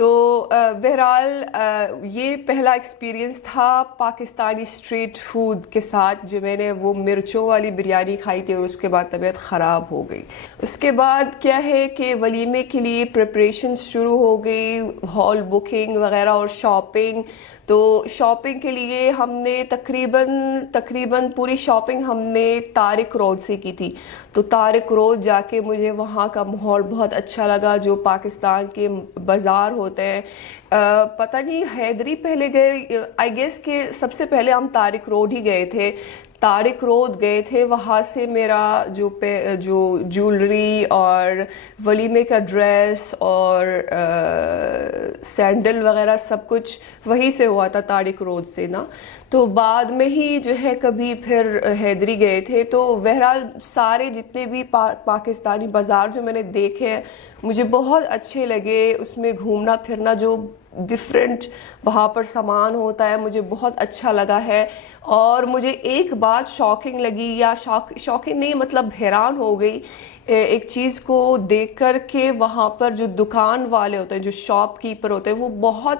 تو بہرحال یہ پہلا ایکسپیرینس تھا پاکستانی اسٹریٹ فوڈ کے ساتھ، جو میں نے وہ مرچوں والی بریانی کھائی تھی اور اس کے بعد طبیعت خراب ہو گئی۔ اس کے بعد کیا ہے کہ ولیمے کے لیے پریپریشنز شروع ہو گئی، ہال بکنگ وغیرہ اور شاپنگ۔ تو شاپنگ کے لیے ہم نے تقریباً پوری شاپنگ ہم نے طارق روڈ سے کی تھی۔ تو طارق روڈ جا کے مجھے وہاں کا ماحول بہت اچھا لگا، جو پاکستان کے بازار ہوتے ہیں۔ پتہ نہیں حیدری پہلے گئے، آئی گیس کہ سب سے پہلے ہم طارق روڈ ہی گئے تھے۔ طارق روڈ گئے تھے، وہاں سے میرا جو جولری اور ولیمے کا ڈریس اور سینڈل وغیرہ سب کچھ وہیں سے ہوا تھا، طارق روڈ سے نا۔ تو بعد میں ہی جو ہے کبھی پھر حیدری گئے تھے۔ تو بہرحال سارے جتنے بھی پاکستانی بازار جو میں نے دیکھے ہیں مجھے بہت اچھے لگے، اس میں گھومنا پھرنا جو ڈفرینٹ وہاں پر سامان ہوتا ہے مجھے بہت اچھا لگا ہے۔ اور مجھے ایک بات شاکنگ لگی، یا شاکنگ نہیں مطلب حیران ہو گئی ایک چیز کو دیکھ کر کہ وہاں پر جو دکان والے ہوتے ہیں، جو شاپ کیپر ہوتے ہیں، وہ بہت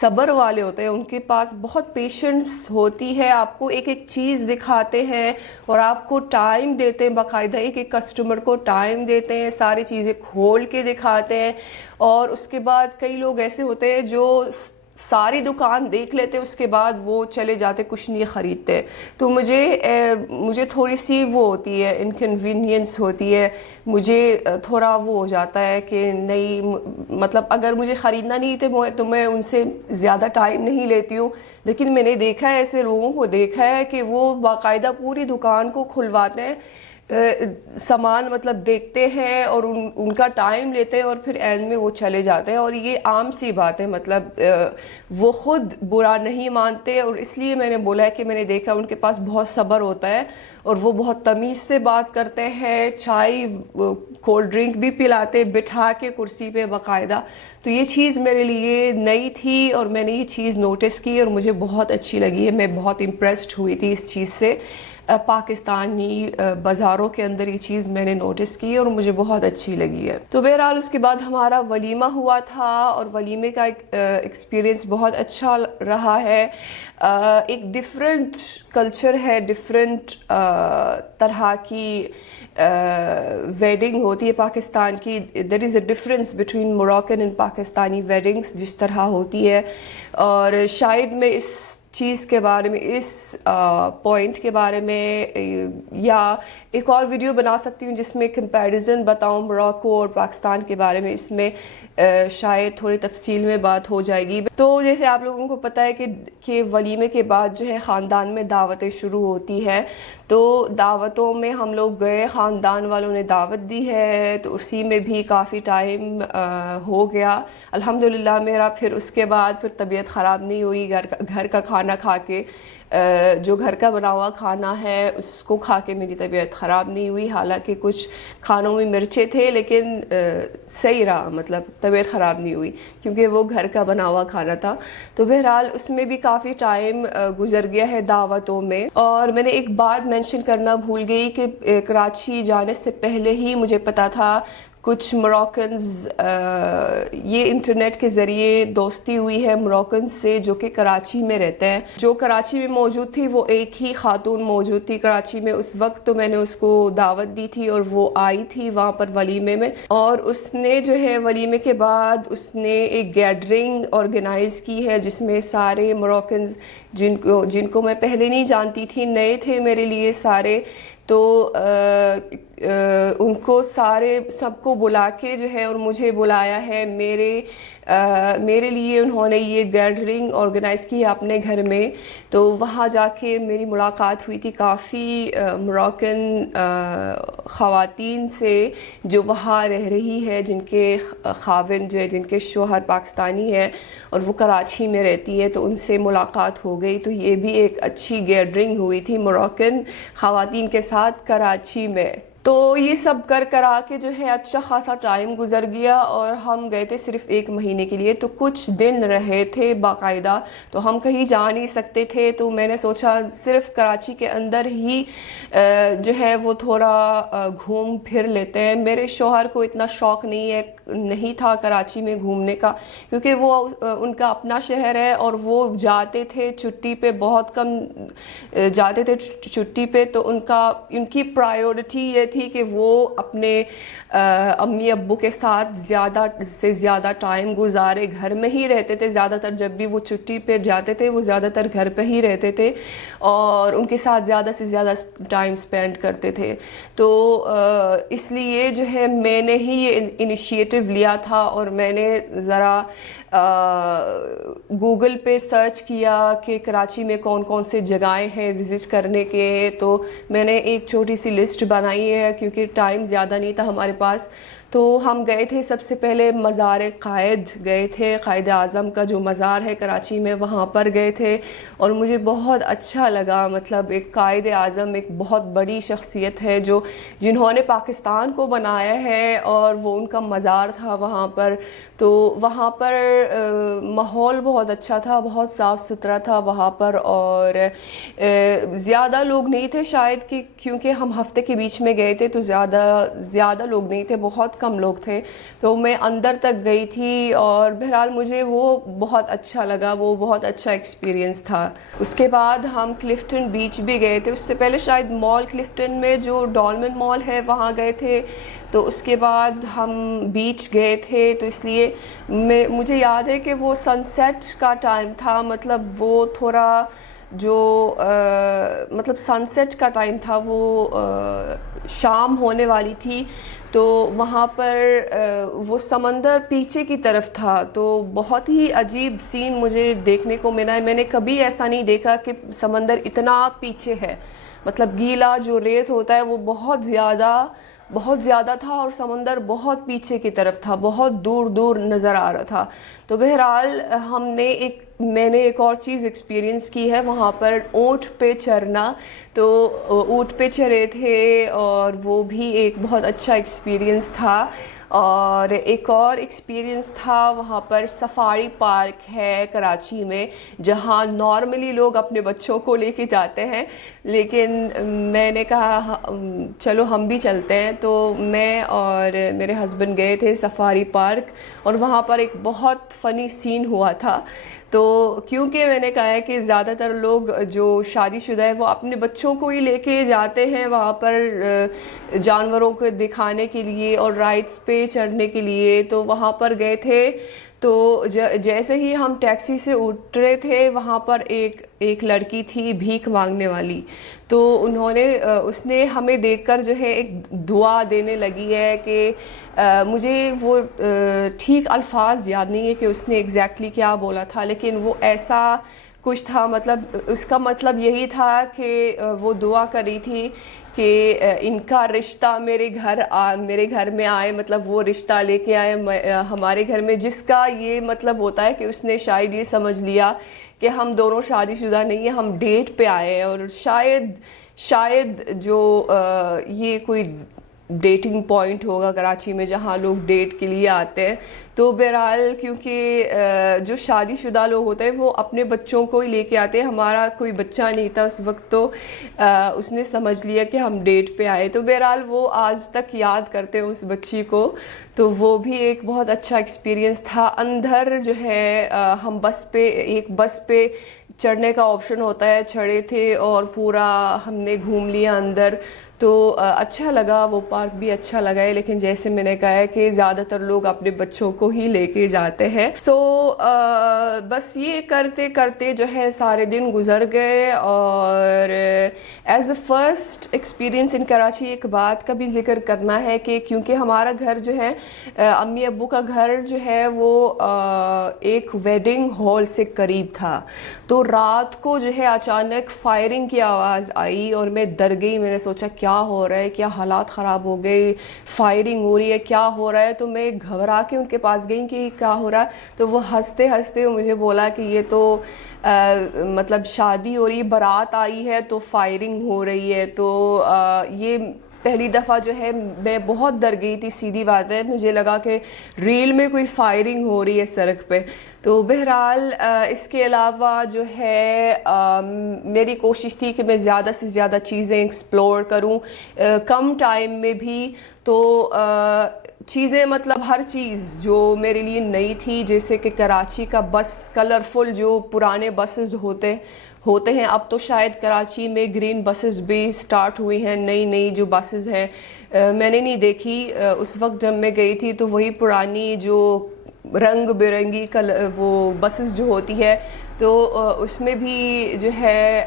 صبر والے ہوتے ہیں، ان کے پاس بہت پیشنس ہوتی ہے۔ آپ کو ایک ایک چیز دکھاتے ہیں اور آپ کو ٹائم دیتے ہیں، باقاعدہ ایک ایک کسٹمر کو ٹائم دیتے ہیں، ساری چیزیں کھول کے دکھاتے ہیں۔ اور اس کے بعد کئی لوگ ایسے ہوتے ہیں جو ساری دکان دیکھ لیتے، اس کے بعد وہ چلے جاتے، کچھ نہیں خریدتے۔ تو مجھے تھوڑی سی وہ ہوتی ہے، انکنوینئنس ہوتی ہے، مجھے تھوڑا وہ ہو جاتا ہے کہ نہیں، مطلب اگر مجھے خریدنا نہیں تو میں ان سے زیادہ ٹائم نہیں لیتی ہوں۔ لیکن میں نے دیکھا ہے، ایسے لوگوں کو دیکھا ہے کہ وہ باقاعدہ پوری دکان کو کھلواتے ہیں، سامان مطلب دیکھتے ہیں اور ان کا ٹائم لیتے ہیں اور پھر اینڈ میں وہ چلے جاتے ہیں۔ اور یہ عام سی بات ہے، مطلب وہ خود برا نہیں مانتے، اور اس لیے میں نے بولا ہے کہ میں نے دیکھا ان کے پاس بہت صبر ہوتا ہے اور وہ بہت تمیز سے بات کرتے ہیں، چائے کولڈ ڈرنک بھی پلاتے بٹھا کے کرسی پہ باقاعدہ۔ تو یہ چیز میرے لیے نئی تھی اور میں نے یہ چیز نوٹس کی اور مجھے بہت اچھی لگی ہے، میں بہت امپریسڈ ہوئی تھی اس چیز سے۔ پاکستانی بازاروں کے اندر یہ چیز میں نے نوٹس کی اور مجھے بہت اچھی لگی ہے۔ تو بہرحال اس کے بعد ہمارا ولیمہ ہوا تھا اور ولیمے کا ایکسپیرینس بہت اچھا رہا ہے۔ ایک ڈفرینٹ کلچر ہے، ڈفرینٹ طرح کی ویڈنگ ہوتی ہے پاکستان کی۔ There is a difference between Moroccan and Pakistani weddings جس طرح ہوتی ہے۔ اور شاید میں اس چیز کے بارے میں، اس پوائنٹ کے بارے میں یا ایک اور ویڈیو بنا سکتی ہوں جس میں کمپیریزن بتاؤں موراکو اور پاکستان کے بارے میں، اس میں شاید تھوڑی تفصیل میں بات ہو جائے گی۔ تو جیسے آپ لوگوں کو پتہ ہے کہ ولیمے کے بعد جو ہے خاندان میں دعوتیں شروع ہوتی ہے۔ تو دعوتوں میں ہم لوگ گئے، خاندان والوں نے دعوت دی ہے، تو اسی میں بھی کافی ٹائم ہو گیا۔ الحمدللہ میرا پھر اس کے بعد پھر طبیعت خراب نہیں ہوئی، گھر کا کھانا کھا کے، جو گھر کا بنا ہوا کھانا ہے اس کو کھا کے میری طبیعت خراب نہیں ہوئی۔ حالانکہ کچھ کھانوں میں مرچیں تھے لیکن صحیح رہا، مطلب طبیعت خراب نہیں ہوئی کیونکہ وہ گھر کا بنا ہوا کھانا تھا۔ تو بہرحال اس میں بھی کافی ٹائم گزر گیا ہے دعوتوں میں۔ اور میں نے ایک بات مینشن کرنا بھول گئی کہ کراچی جانے سے پہلے ہی مجھے پتا تھا کچھ موراکنز، یہ انٹرنیٹ کے ذریعے دوستی ہوئی ہے موراکنز سے جو کہ کراچی میں رہتے ہیں۔ جو کراچی میں موجود تھی وہ ایک ہی خاتون موجود تھی کراچی میں اس وقت، تو میں نے اس کو دعوت دی تھی اور وہ آئی تھی وہاں پر ولیمے میں۔ اور اس نے جو ہے ولیمے کے بعد اس نے ایک گیدرنگ آرگنائز کی ہے جس میں سارے موراکنز جن کو میں پہلے نہیں جانتی تھی، نئے تھے میرے لیے سارے، تو ان کو سب کو بلا کے جو ہے اور مجھے بلایا ہے، میرے لیے انہوں نے یہ گیدرنگ آرگنائز کی ہے اپنے گھر میں۔ تو وہاں جا کے میری ملاقات ہوئی تھی کافی موراکن خواتین سے جو وہاں رہ رہی ہے، جن کے خاوند جو ہے، جن کے شوہر پاکستانی ہے اور وہ کراچی میں رہتی ہے، تو ان سے ملاقات ہو گئی۔ تو یہ بھی ایک اچھی گیدرنگ ہوئی تھی موراکن خواتین کے ساتھ کراچی میں۔ تو یہ سب کر کرا کے جو ہے اچھا خاصا ٹائم گزر گیا اور ہم گئے تھے صرف 1 مہینے کے لیے، تو کچھ دن رہے تھے باقاعدہ، تو ہم کہیں جا نہیں سکتے تھے، تو میں نے سوچا صرف کراچی کے اندر ہی جو ہے وہ تھوڑا گھوم پھر لیتے ہیں۔ میرے شوہر کو اتنا شوق نہیں تھا کراچی میں گھومنے کا، کیونکہ وہ ان کا اپنا شہر ہے اور وہ جاتے تھے چھٹی پہ، بہت کم جاتے تھے چھٹی پہ، تو ان کی پرائیورٹی یہ تھی کہ وہ اپنے امی ابو کے ساتھ زیادہ سے زیادہ ٹائم گزارے، گھر میں ہی رہتے تھے زیادہ تر، جب بھی وہ چھٹی پہ جاتے تھے وہ زیادہ تر گھر پہ ہی رہتے تھے اور ان کے ساتھ زیادہ سے زیادہ ٹائم سپینڈ کرتے تھے۔ تو اس لیے جو ہے میں نے ہی یہ انیشیٹو لیا تھا اور میں نے ذرا گوگل پہ سرچ کیا کہ کراچی میں کون کون سے جگہیں ہیں وزٹ کرنے کے، تو میں نے ایک چھوٹی سی لسٹ بنائی ہے کیونکہ ٹائم زیادہ نہیں تھا ہمارے پاس۔ تو ہم گئے تھے سب سے پہلے مزار قائد گئے تھے، قائد اعظم کا جو مزار ہے کراچی میں وہاں پر گئے تھے اور مجھے بہت اچھا لگا۔ مطلب ایک قائد اعظم ایک بہت بڑی شخصیت ہے جنہوں نے پاکستان کو بنایا ہے اور وہ ان کا مزار تھا وہاں پر، تو وہاں پر ماحول بہت اچھا تھا، بہت صاف ستھرا تھا وہاں پر، اور زیادہ لوگ نہیں تھے شاید کہ کیونکہ ہم ہفتے کے بیچ میں گئے تھے تو زیادہ لوگ نہیں تھے، بہت کم لوگ تھے، تو میں اندر تک گئی تھی اور بہرحال مجھے وہ بہت اچھا لگا، وہ بہت اچھا ایکسپیرینس تھا۔ اس کے بعد ہم کلفٹن بیچ بھی گئے تھے، اس سے پہلے شاید مال کلفٹن میں جو ڈولمن مال ہے وہاں گئے تھے، تو اس کے بعد ہم بیچ گئے تھے، تو اس لیے مجھے یاد ہے کہ وہ سن سیٹ کا ٹائم تھا، مطلب وہ تھوڑا جو مطلب سن سیٹ کا ٹائم تھا، وہ شام ہونے والی تھی، تو وہاں پر وہ سمندر پیچھے کی طرف تھا، تو بہت ہی عجیب سین مجھے دیکھنے کو ملا ہے۔ میں نے کبھی ایسا نہیں دیکھا کہ سمندر اتنا پیچھے ہے، مطلب گیلا جو ریت ہوتا ہے وہ بہت زیادہ تھا اور سمندر بہت پیچھے کی طرف تھا، بہت دور دور نظر آ رہا تھا۔ تو بہرحال میں نے ایک اور چیز ایکسپیرینس کی ہے وہاں پر، اونٹ پہ چڑھنا، تو اونٹ پہ چڑھے تھے اور وہ بھی ایک بہت اچھا ایکسپیرینس تھا۔ اور ایک اور ایکسپیرینس تھا وہاں پر سفاری پارک ہے کراچی میں، جہاں نارملی لوگ اپنے بچوں کو لے کے جاتے ہیں، لیکن میں نے کہا چلو ہم بھی چلتے ہیں، تو میں اور میرے ہسبینڈ گئے تھے سفاری پارک، اور وہاں پر ایک بہت فنی سین ہوا تھا۔ تو کیونکہ میں نے کہا ہے کہ زیادہ تر لوگ جو شادی شدہ ہے وہ اپنے بچوں کو ہی لے کے جاتے ہیں وہاں پر جانوروں کو دکھانے کے لیے اور رائڈس پہ چڑھنے کے لیے، تو وہاں پر گئے تھے، تو جیسے ہی ہم ٹیکسی سے اترے تھے وہاں پر ایک لڑکی تھی بھیک مانگنے والی، تو اس نے ہمیں دیکھ کر جو ہے ایک دعا دینے لگی ہے کہ مجھے وہ ٹھیک الفاظ یاد نہیں ہے کہ اس نے ایگزیکٹلی کیا بولا تھا، لیکن وہ ایسا کچھ تھا، مطلب اس کا مطلب یہی تھا کہ وہ دعا کر رہی تھی کہ ان کا رشتہ میرے گھر میں آئے، مطلب وہ رشتہ لے کے آئے ہمارے گھر میں، جس کا یہ مطلب ہوتا ہے کہ اس نے شاید یہ سمجھ لیا کہ ہم دونوں شادی شدہ نہیں ہیں، ہم ڈیٹ پہ آئے ہیں، اور شاید جو یہ کوئی ڈیٹنگ پوائنٹ ہوگا کراچی میں جہاں لوگ ڈیٹ کے لیے آتے ہیں۔ تو بہرحال کیونکہ جو شادی شدہ لوگ ہوتے ہیں وہ اپنے بچوں کو ہی لے کے آتے ہیں، ہمارا کوئی بچہ نہیں تھا اس وقت، تو اس نے سمجھ لیا کہ ہم ڈیٹ پہ آئے، تو بہرحال وہ آج تک یاد کرتے ہیں اس بچی کو، تو وہ بھی ایک بہت اچھا ایکسپیرینس تھا۔ اندر جو ہے ہم ایک بس پہ چڑھنے کا آپشن ہوتا ہے، چڑھے تھے اور پورا ہم نے گھوم لیا اندر، تو اچھا لگا، وہ پارک بھی اچھا لگا ہے، لیکن جیسے میں نے کہا ہے کہ زیادہ تر لوگ اپنے بچوں کو ہی لے کے جاتے ہیں۔ بس یہ کرتے کرتے جو ہے سارے دن گزر گئے، اور ایز اے فرسٹ ایکسپیرینس ان کراچی ایک بات کا بھی ذکر کرنا ہے کہ کیونکہ ہمارا گھر جو ہے امی ابو کا گھر جو ہے وہ ایک ویڈنگ ہال سے قریب تھا، تو رات کو جو ہے اچانک فائرنگ کی آواز آئی اور میں ڈر گئی، میں نے سوچا کیا ہو رہا ہے، کیا حالات خراب ہو گئے، فائرنگ ہو رہی ہے، کیا ہو رہا ہے، تو میں گھبرا کے ان کے پاس گئی کہ کیا ہو رہا ہے، تو وہ ہنستے مجھے بولا کہ یہ تو مطلب شادی ہو رہی ہے، بارات آئی ہے تو فائرنگ ہو رہی ہے، تو یہ پہلی دفعہ جو ہے میں بہت ڈر گئی تھی، سیدھی بات ہے، مجھے لگا کہ ریل میں کوئی فائرنگ ہو رہی ہے سڑک پہ. تو بہرحال اس کے علاوہ جو ہے میری کوشش تھی کہ میں زیادہ سے زیادہ چیزیں ایکسپلور کروں کم ٹائم میں بھی. تو چیزیں مطلب ہر چیز جو میرے لیے نئی تھی، جیسے کہ کراچی کا بس کلرفل جو پرانے بسز ہوتے ہیں، اب تو شاید کراچی میں گرین بسز بھی سٹارٹ ہوئی ہیں، نئی جو بسز ہیں میں نے نہیں دیکھی اس وقت جب میں گئی تھی. تو وہی پرانی جو رنگ برنگی وہ بسز جو ہوتی ہے، تو اس میں بھی جو ہے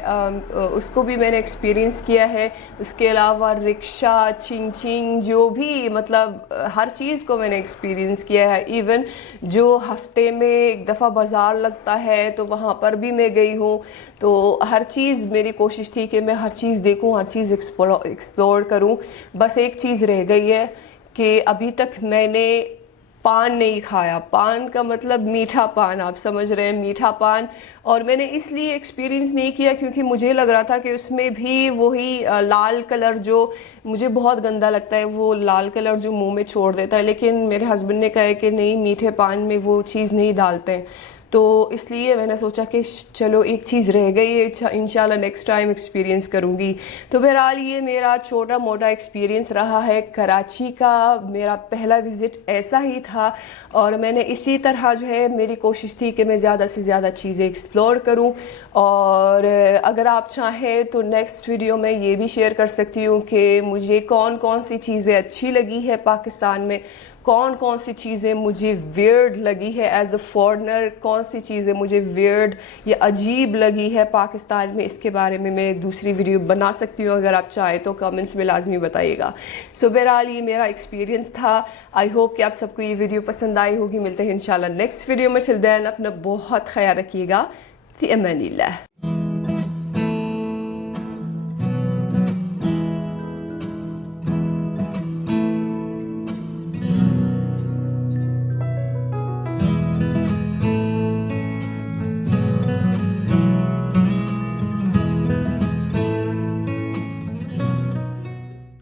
اس کو بھی میں نے ایکسپیرینس کیا ہے. اس کے علاوہ رکشہ، چنگ جو بھی مطلب ہر چیز کو میں نے ایکسپیرینس کیا ہے. ایون جو ہفتے میں ایک دفعہ بازار لگتا ہے تو وہاں پر بھی میں گئی ہوں. تو ہر چیز میری کوشش تھی کہ میں ہر چیز دیکھوں، ہر چیز ایکسپلور کروں. بس ایک چیز رہ گئی ہے کہ ابھی تک میں نے پان نہیں کھایا. پان کا مطلب میٹھا پان، آپ سمجھ رہے ہیں، میٹھا پان. اور میں نے اس لیے ایکسپیرینس نہیں کیا کیونکہ مجھے لگ رہا تھا کہ اس میں بھی وہی لال کلر جو مجھے بہت گندا لگتا ہے، وہ لال کلر جو منہ میں چھوڑ دیتا ہے. لیکن میرے ہسبینڈ نے کہا کہ نہیں، میٹھے پان میں وہ چیز نہیں ڈالتے. تو اس لیے میں نے سوچا کہ چلو ایک چیز رہ گئی ہے، انشاءاللہ نیکسٹ ٹائم ایکسپیرینس کروں گی. تو بہرحال یہ میرا چھوٹا موٹا ایکسپیرینس رہا ہے کراچی کا. میرا پہلا وزٹ ایسا ہی تھا اور میں نے اسی طرح جو ہے میری کوشش تھی کہ میں زیادہ سے زیادہ چیزیں ایکسپلور کروں. اور اگر آپ چاہیں تو نیکسٹ ویڈیو میں یہ بھی شیئر کر سکتی ہوں کہ مجھے کون کون سی چیزیں اچھی لگی ہے پاکستان میں، کون کون سی چیزیں مجھے ویئرڈ لگی ہے ایز اے فارنر، کون سی چیزیں مجھے ویئرڈ یا عجیب لگی ہے پاکستان میں. اس کے بارے میں میں دوسری ویڈیو بنا سکتی ہوں، اگر آپ چاہیں تو کمنٹس میں لازمی بتائیے گا. سو بہرحال یہ میرا ایکسپیرینس تھا. آئی ہوپ کہ آپ سب کو یہ ویڈیو پسند آئی ہوگی. ملتے ہیں انشاءاللہ نیکسٹ ویڈیو میں. till then اپنا بہت خیال رکھیے گا. فی امان اللہ.